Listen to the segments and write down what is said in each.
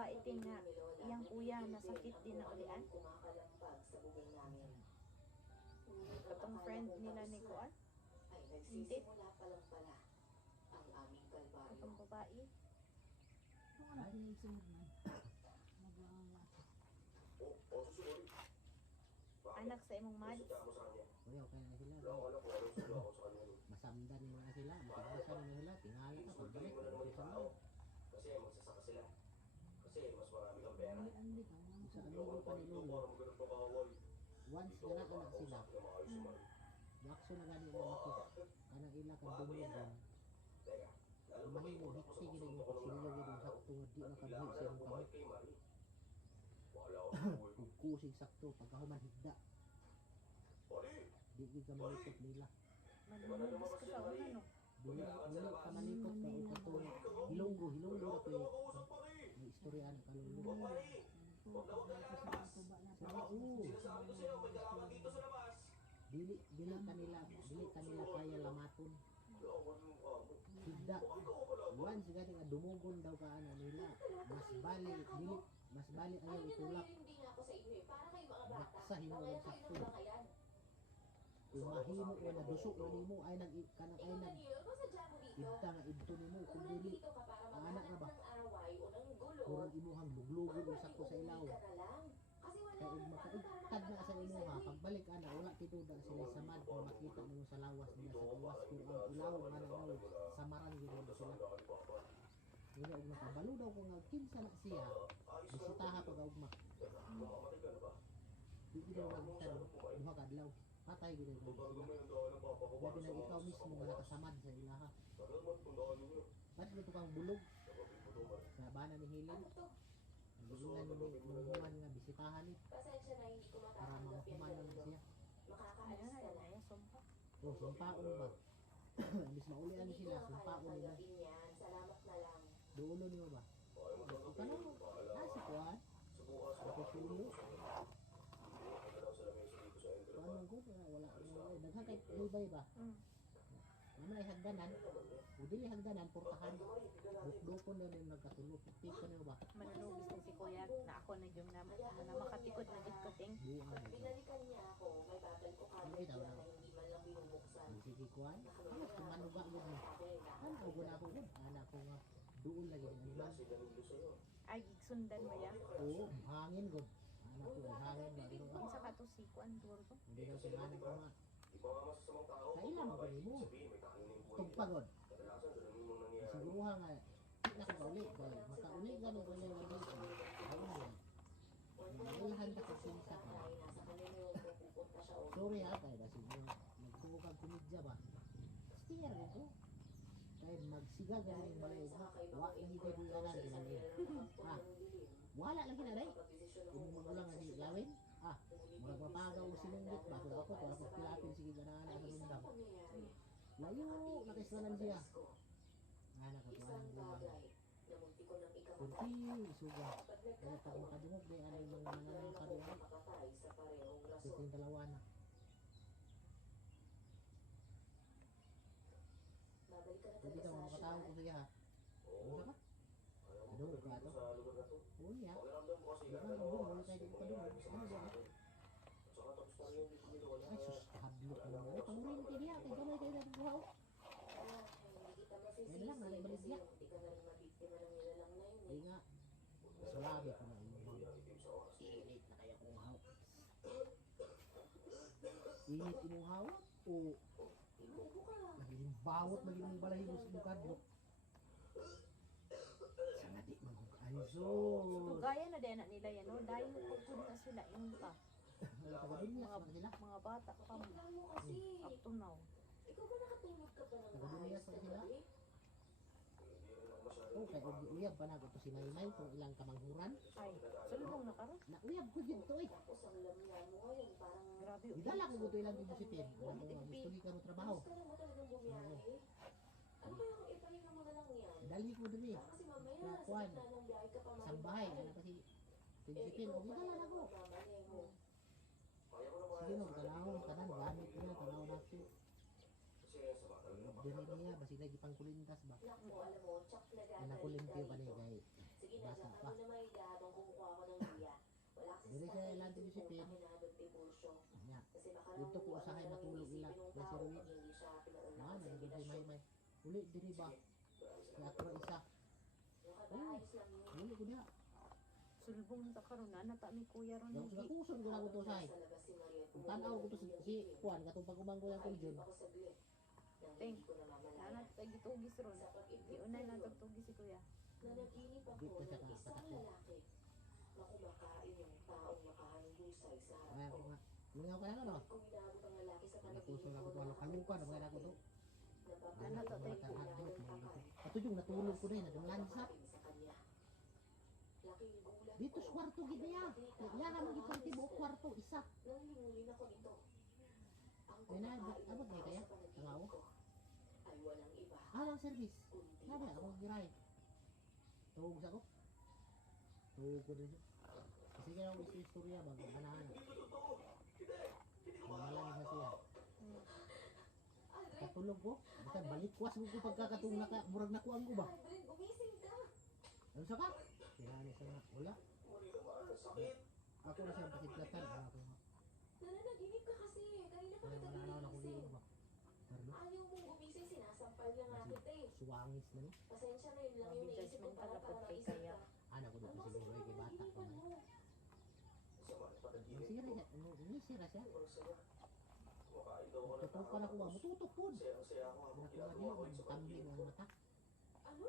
babae din na iyang kuya na sakit din na ulian. Kumakalampag sa bubong namin. Katong friend nila ni Kuan. Ay nagsisimula pa lang pala ang aming kalbaryo. Katong babae. Kung ano pinagsunod man. Nag-aala. Anak sa imong mads. Kuya, okay na sila. Masamdan nila sila. Matigbasan nila sila. Tingala ka. Pagbalik. Kasi magsasaka sila. Kasi mas marami kang pera. Andi ka. Sa ano pa ni Lolo. Once na anak sila. Yakso na gani na makita. Kanang ila kang dumulog. Umahin mo. Hikti gina yung silog yung sakto. Di makabihit sa yung kamot. Kusig sakto. Pagkahuman higda. Di ka malikot nila. Manunubos ka sa una no. Dili ka malikot na ito. Hilonggo na ito. May istorya na kaluluwa. Dili kanila kaya lamaton. Higda. Once gani nga dumugon daw ka ana nila. Mas bali ayaw itulak. Hindi nga ako sa inyo eh. Para kayo mga bata. Baksa hinuon sakto. Yan. Umahimo o nagusok na nimo ay nag kanang ay nag Daniel, masadya mo dito. ibta nga ibto nimo Kung kung dili nandito ka para ang anak maghanap na ba? ng away o ng gulo, Kurang imuhang luglugon o sakto sa ilaw. ka na lang. Kasi wala Kaya akong makaigtad na sa imuha pagbalik ana wala tituda sila sa mad kung makita nimo sa lawas nila sa gawas kung ang ilaw nga daw samaran gyud mo sila. Dili og makabalo daw kung nga kinsa na siya bisitaha pag ugma. Di daw magtan duha ka adlaw. Patay gyud mo sila. Labi na ikaw mismo nga nakasamad sa ilaha. Ba't dito kang bulog sa bana ni Hilin? Ano to? Ang bulungan ni Muhammad nga bisitahan ni Pasensya na hindi ko para matatanggap yan. mahuman na siya. Makakaalis ka na. Ay, sumpa. Oh, sumpaon ba? Imbis maulian Hindi ko sila, na kaya sumpaon nila. tanggapin yan. Salamat na lang. Duulo niyo ba? Ikaw na mo. Si Kuan. Ako sulo. Kuan man ko, wala. Daghang kay Libay ba? Ano ay hagdanan? O dili hagdanan, portahan. Dukdukon na rin nagkatulog. Piko niyo ba? Manunubos din si Kuya na ako na yung na makatikot na gitkoting. Buang Pag ito. binalikan niya ako, may babal ko kagad Ay, daw yan lang. na hindi man lang binubuksan. Sige Kuan. Ano, tumanuga mo mo. Ano, ako na ako mo. Anak ko nga. Doon lagi ng ilan. Ay, sundan mo ya. Oo, hangin god. Anak ko, hangin ba? Ano Kung ba? sa kato si Kuan Durgo. Hindi daw si anak ko nga. Kailan mo ba mo? Tugpagod. Siguruha nga. Hindi na ko uli. Makauli ka nung kanya nga dito. Ako na lang. Nailahan ka kasi sa ka. Ay, nasa kanila yung pupunta siya o. Sorry ha, kaya kasi nagtuukag kumidya ba? Stinger ito. Kaya magsiga galing yung balay mo. Wala na higay buya na ginagin. Ha? Wala lagi na day. Kung magulang nga di gawin. Ah, magpapagaw sinunggit ba? Kung ako, kung ako pilapin sige ganahan na nundang. Layo, nakiswanan siya. Anak ko, Isang ang buwan. bagay na munti ko nang Kunti, ikamatay. suga. Kaya pag makadungog, di ano yung mga nananang Ako kariyan. makatay sa parehong Ito rason. yung dalawa na. Babalik ka na Hindi talaga ka sa makatawag ko syudad. siya ha. Ano ka? Kadungog ka ito? Oo niya. Di ba, nandun, wala tayo dito kadungog. Ano ba? Ay, sus, hablok mo naman. Ay, pangurinti niya. Kaya gamay kayo natin buhaw. Ah, hindi kita masisisi. Yan lang, nalibalik niya. Hindi ka na rin mabiktima ng nilalang na yun Di eh. nga. Sulabi ko na yung buhaw. Init na kaya kong buhaw. Init yung buhaw? Oo. Inubo ka. Magiging bawat magiging mong balahibo sa mukha mo. Sana di mag-ayos. So, gaya na din na nila yan, no? Dahil kung na sila yung pa. Taga-dunyas ba sila? Mga bata pa mo. Reklamo kasi. Up to now. Ikaw ba nakatingin ka pa ng Taga-dunyas ba sila? gabi? Oh, kaya uyab pa na ko to si Maymay kung ilang kamanghuran. Ay, sulubong na karon. Na uyab ko din to eh. Tapos ang lamnan mo ngayon parang Grabe. Idala ko gusto ilang din si Pin. Ano nga, gusto ni ka mo trabaho. gusto na mo talagang bumiyahe. Ano ba yung ipahinga mo na lang yan? Dali ko din eh. Kasi mamaya Na, sa kuwan. gitna ng biyahe ka pa Isang bahay. Ano kasi si Pin. Kung idala na ko. Sige no, tanaw. Tanan, gamit ko na. Tanaw natin. Dili niya, basi lagi pang kulintas ba? Naku, alam mo, tsak na Ano kulinti ba niya gay? Sige na, Basa saka pa. mo na may Dili sa ilang tinisipin. aminadong tibursyo. Nya. Kasi baka Dito ko naman usahay matulog ila. isipin ng Kaya si tao Ruin. pag hindi siya pinaunahan Ah, sa nagiging imbitasyon. may. Uli diri ba? Kaya ako ra isa. Nakakaayos lang yun. Uli ko diha. Sulbong sa karon na nata mi kuya ron Daw sa kuson ko na ko to say. Sa labas si Maria, Kung tanaw ko to si Juan katong pagumang ko yung kuljon. ako saglit. Nang Teng. hindi ko namamalayan. Nana sa gitugis ron. Sa pag-ibig Iunay na ko, tugtugis si kuya. nanaginip ako Dito siya ng isang patakbo. lalaki na kumakain yung taong nakahandusay sa Kaya harap ko ko. nga. Lingaw ka na no? Kung inabot ang lalaki sa Napuso panaginip na ko ko to. Kalukan na mga ko to. Ano to, tay? Ato yung natulog ko din. Nadumlansa. sa kanya. Laking gulat Dito ko sa kwarto gid niya. Yan naman gitong tibo kwarto isa. nang lingulin ako nito. Ang Ay, na, kumakain abot ng niya tao kaya? sa panaginip Tangaw? ko ay walang iba Ah, lang service. kundi Sabi ako giray. Tuog sa ko. Tuog ko din. Kasi kaya ako istorya ba ganahan. Malang sa siya. Katulog ko. Basta balik ko ko pagkakatong naka murag nakuan ko ba. Aldrin, gumising ka! Ano sa ka? Sinani sa nga. Wala. Muli naman, sakit. Ako na siyang pakitlatan. Ako nga. Nananaginip ka kasi. Kanina pa Kaya kita wala na ako ginising. nakuligo ba. Tardo. Ayaw mong gumising, sinasampal lang nga kita eh. Suwangis na no. Pasensya na yun lang yung Grabe naisip ko judgmental para ako kay maisip Kaya. ka. Anak ko Ano dito kasi siguro kay bata pa pinanaginipan man. mo? Sama na panaginip Sige ko. rin. Ni sira siya. Ang saya. Kumakain daw ako ng Tutok pa na ko. Mututok po. Sayang-saya ako habang Nakuha ginagawa ko din. yun sa Tambi panaginip ng ko. mata. Ano?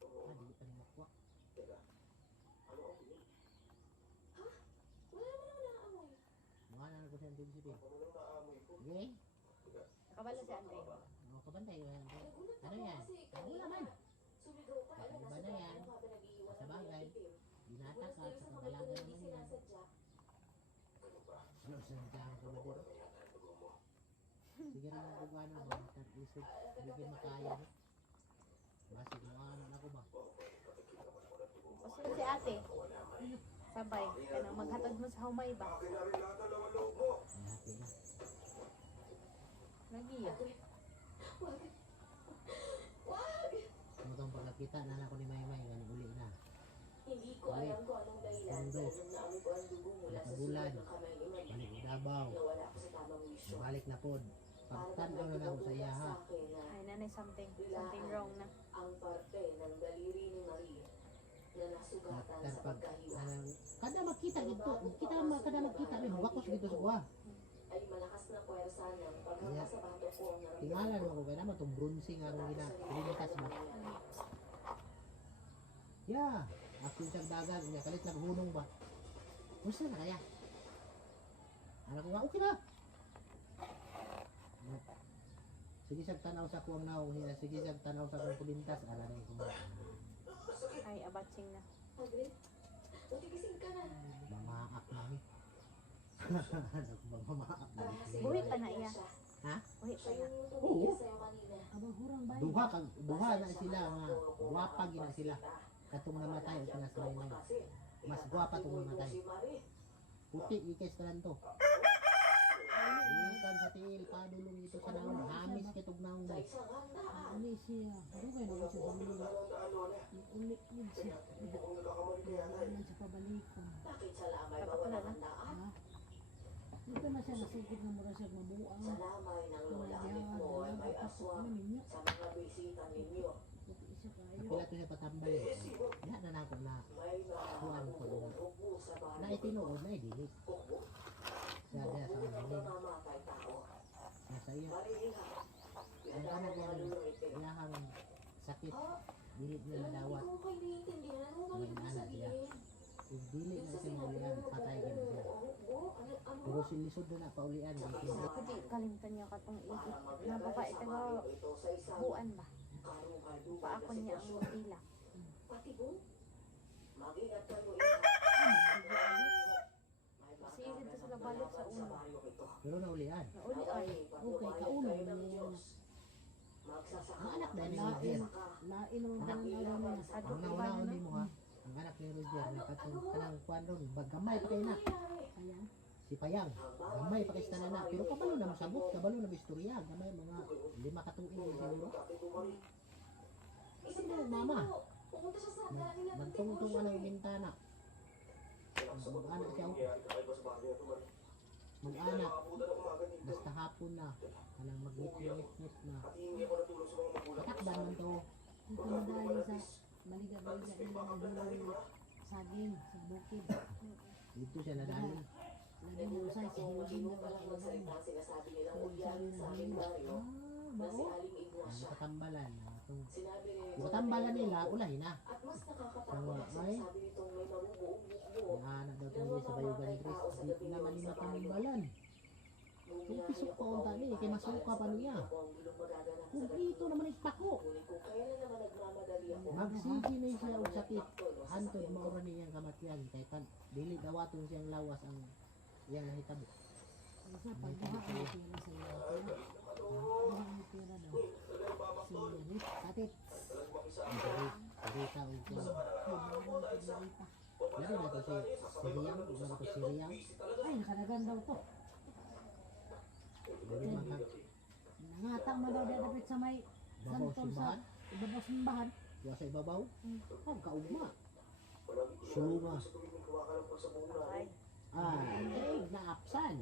Oo. Ah, di pa rin nakuha. Teka. Ano ako yun? Wala naman ako naamoy. Mga na ko siyang tinisipin. Ano nang naamoy ko? Okay? Teka. Nakabala si Andre. Mga kabantay. Nagulat Ano ako yan? kasi Ano kanina. naman? Sumigaw ka, Iba nasa na yan. trabaho ka ba nag-iiwan Sa ng bagay. itim? Binata Buenos ka. Aires Sa ako pagdalaga dito, hindi naman yan. sinasadya. Ano ba? Ano sa dyan ko na Ako dito? naman yata ang dugo mo. Sige rin ang bugano ba? Isip. Hindi makaya. No? Basig mga anak na ko ba? Oo, pwede patikin naman ako ng dugo mo. Kasi si ate, Wala man. sabay. Kanang maghatod mo sa humay ba? Akin na rin lahat ang laman loob mo. Ay, happy na. Nagiya. Wag! Wag! Ano itong pagkakita na ako ni Maymay. Ganun uli na. Hindi ko alam kung anong dahilan Mundo. pero nung naamoy ko ang dugo mula sa Nakabulan. sulat ng kamay ni Maria. Balik ko Davao. Nawala ako sa tamang wisyo. Balik na pod. Pagtanaw na ako sa iya ha. Ay, nanay, something wrong na. Ang parte ng daliri ni Maria na nasugatan sa Pag pagkahiwa kada makita dito, kada makita may hugakos dito sa kuha. ay malakas na puwersa ng paghampas sa bato ko ang naramdaman Tingalan mo ko kaya naman itong bronzing nga akong pinilitas ba. Yeah, akin siyang dagan, niya kalit lang hunong ba. Gusto na kaya? Alam ko nga, okay na. Sige siyang tanaw sa kuwang naong niya, sige siyang tanaw sa kuwang kulintas, ala na yung Ay, abatsing na. Agri, nagigising ka na. mamaak nami. Mamaak nami. Buhi pa na iya. Ha? Buhi pa Siya na. yung tumigil sa'yo kanina. Abang hurang bayan. Duha na sila nga, guwapa gina sila. Katong namatay o pinas na yun. Mas guwapa tong namatay. Si Marie. Puti, ikes ka lang to. Ikan sa tiil, padulong ito sa naon. Hamis kitog naon Sa mo. isang handaan. Uli siya. Dugay na siya sa mga. Ano na? Ulit yun siya. Mukhang nagkakamali kaya na. Wala sa pabalikon. Bakit sa lamay bawal ang handaan? Ha? Dito na siya nasugod na mura siya mabuang. Sa lamay ng lola Anik mo ay may aswang ninyo. sa mga bisita ninyo. Puti siya kayo. Kapila to siya patambay. Yan na na ako na May mga Kuwan ko doon. upo sa bahay. naitinood na idilig. Upo. Sa diya sa Upo ng mga mamamatay tao. nasa iya. Mariliha. Ang kanag yung iyahang sakit. Dili niya madawat. Hindi ko kayo naiintindihan. Ano ba May ibig anak siya. sabihin? Kung dili Yung na sa siya sinabi maulian, mo, patay pag din siya. ano Pero silisod na na paulian. Ako di kalimtan niya katong igit. Na babae taga buan ba? Paakon niya ang dila. Patibong? Mag-ingat kayo Kasi dito sila balot sa ulo. Pero naulian. Nauli ay. Okay, kauno na niya. Ang anak na ni Lain. Roger. Lain ang mga naman niya. Adto Ang iba nauna na ni mo ha. Ang anak ni Roger na katong kanang kuan ron. Bagamay pa kayo na. Ayan. Si Payang. Gamay pa kayo na. Pero kabalo na masabot. Kabalo na istorya. Gamay mga 5 katuig siguro. Isip Ano, mama? Pumunta siya sa hagdanan nila ng Magtungtong divorce ano yung eh. bintana. Mag-anak siya. Nangyayari kakaiba sa bahay na ito, man. Mag-anak. Nakabutan ng umaga dito. Basta hapon na. Kanang mag-ngit-ngit na. At hihingi ako ng tulong sa mga magulang. Katakdan man to. Dito madali sa maliga-maliga nila nagulong saging sa bukid. Dito siya nadali. Lagi mo usay sa hilabin na pa lang ng salita ang sinasabi nilang Sabi ugyanin sa aming baryo Ah, na si bao? Aling Ang Ignacia. katambalan. Itong Sinabi ni yung katambalan nila, ulay na. At mas nakakatakot ang Ay. sinasabi nitong may mabubuong bukbo. Naanak daw kung sa bayugan Chris. Di naman ni matambalan. Kung pisok pa unta ni, kay masuka pa niya. Kung ito naman ispako. Ngunit kung kailan naman nagmamadali ako, Magsigi na siya og sakit. Hantod maura niyang kamatyan. Kay kan, dili dawaton siyang lawas ang iyang nahitabo. Sa pagbuha ko ng pera sa iyo. Buha ng pera daw. Si Rick, katit. Rita o kung Ibaran sa Rita. lalo na to si Riyang, lalo na to si Riyang. Ay, nakadagan daw to. Dili maka Nangatang man daw diya dapat sa may babaw santol sa simbahan. ibabaw simbahan. Wa sa ibabaw. Oh, kaugma. Sunga. Sa tuwing kuha ka ng pagsabunan. Ay, naapsan.